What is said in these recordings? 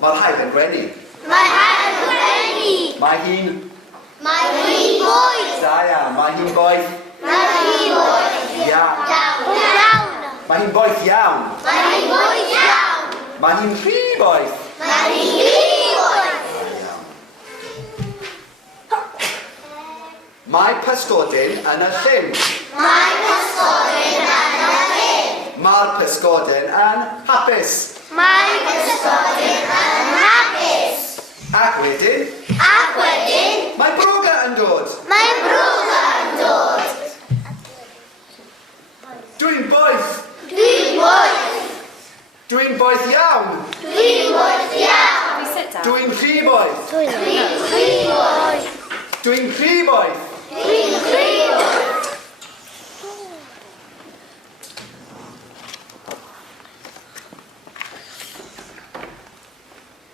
Mae'r haid yn reni. Mae haid yn reni. Mae hi'n... Mae hi'n boeth. Da iawn. Mae hi'n boeth. Mae hi'n boeth. Iawn. Iawn. Mae hi'n boeth iawn. Mae hi'n boeth iawn. Mae hi'n rhy boeth. Mae hi'n rhy boeth. Mae Pysgodyn yn y llyn. Mae Pysgodyn yn y llyn. Mae'r Pysgodyn yn hapus. Mae Pysgodyn yn hapus. Ac wedyn, mae Broga yn dod. Mae Broga yn dod. Dwi'n boeth. Dwi'n boeth. Dwi'n boeth iawn. Dwi'n boeth iawn. Dwi'n rhy boeth. Dwi'n rhy boeth. Dwi'n rhy boeth. Dwi'n rhy boeth.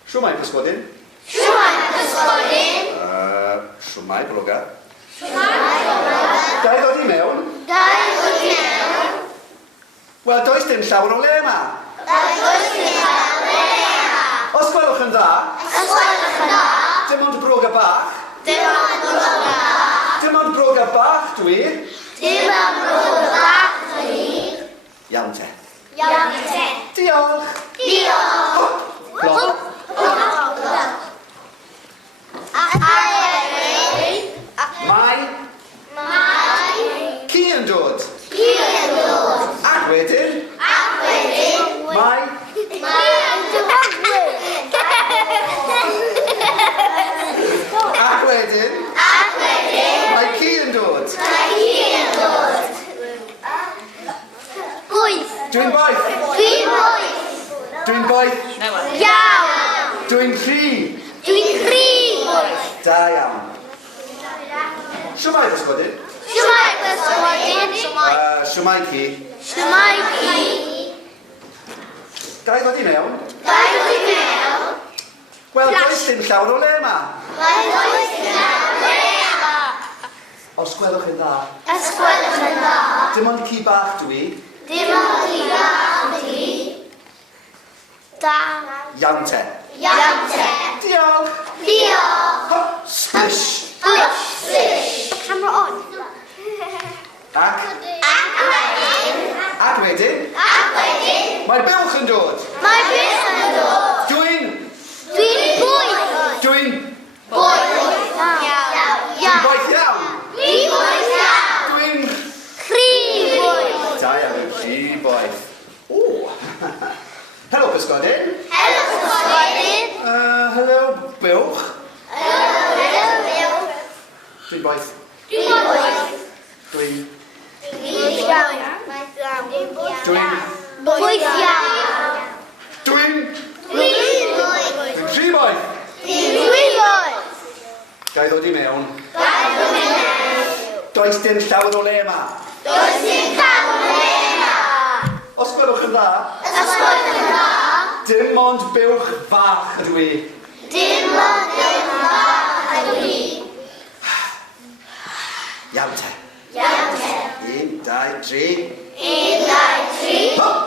Shwmai Pysgodyn? Shwmai Pysgodyn? Shwmai Broga? Shwmai Broga? Da i ddod i mewn? Da i ddod i mewn? Wel, does dim llawer o le yma. Does dim llawer o le yma. Os gwelwch yn dda, Os gwelwch yn dda, dim ond Broga bach. dim ond Broga bach. Dim ond Broga bach dwi. Dim ond Broga bach dwi. Iawn te. Iawn te. Diolch. Diolch. Glon. Mae ci yn dod. Ac wedyn, mae... Ac wedyn, mae ci yn dod. Dwi'n boeth. Dwi'n boeth. Dwi'n rhy. Da iawn. Shwmai Pysgodyn? Shwmai ci. Da i ddod i mewn? Wel, does dim llawer o le yma. Os gwelwch yn dda, dim ond ci bach dwi. Iawn te. Diolch. Hop, splish. Camera on. Ac wedyn, mae'r bilch yn dod. Dwi'n boeth iawn. Dwi'n... Da iawn, rhy boeth. O! Helo Pysgodyn. Helo bilch. Dwi'n boeth. Dwi'n... Dwi'n rhy boeth. Da i ddod i mewn. Does dim llawer o le yma. Os gwelwch yn dda, dim ond bilch fach ydw i. Iawn te. 1, 2, 3. Hop!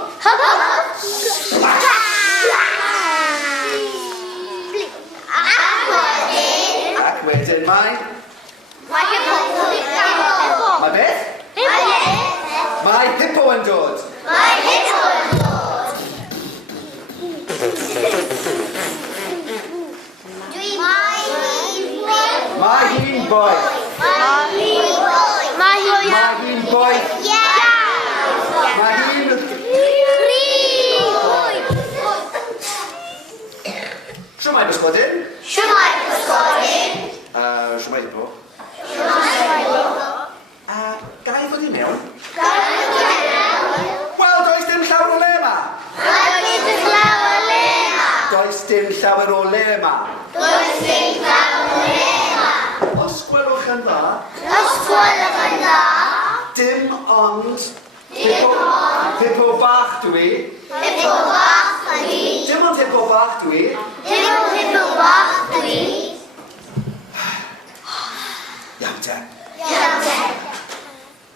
Ac wedyn mae... Mae beth? Mae hippo yn dod. Mae hi'n boeth. Mae hi'n boeth. Mae hi'n... Shwmai Pysgodyn? Shwmai hippo. Ga i ddod i mewn? Wel, does dim llawer o le yma. Does dim llawer o le yma. Os gwelwch yn dda, dim ond hippo bach dwi. Dim ond hippo bach dwi. Iawn te.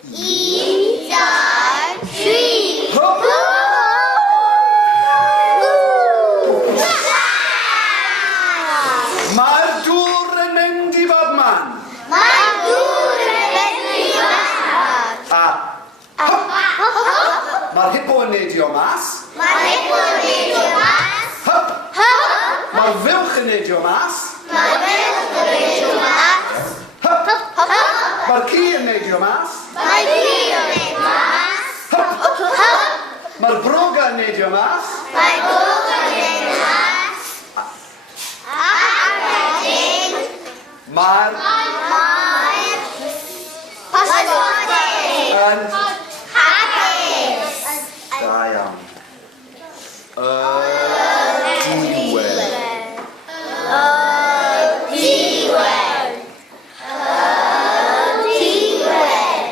1, 2, 3. Hop! Mae'r fylch yn neidio mas. Mae'r fylch yn neidio mas. Hyp. Mae'r ci yn neidio mas. Mae'r ci yn neidio mas. Hyp. Mae'r broga yn neidio mas. Mae'r broga yn neidio mas. A wedyn... Mae'r Pysgodyn yn hapus. da iawn. Diwedd. Diwedd.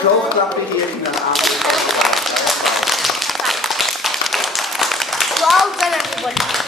Clywch clap i chi eich hunan am Well done, everybody.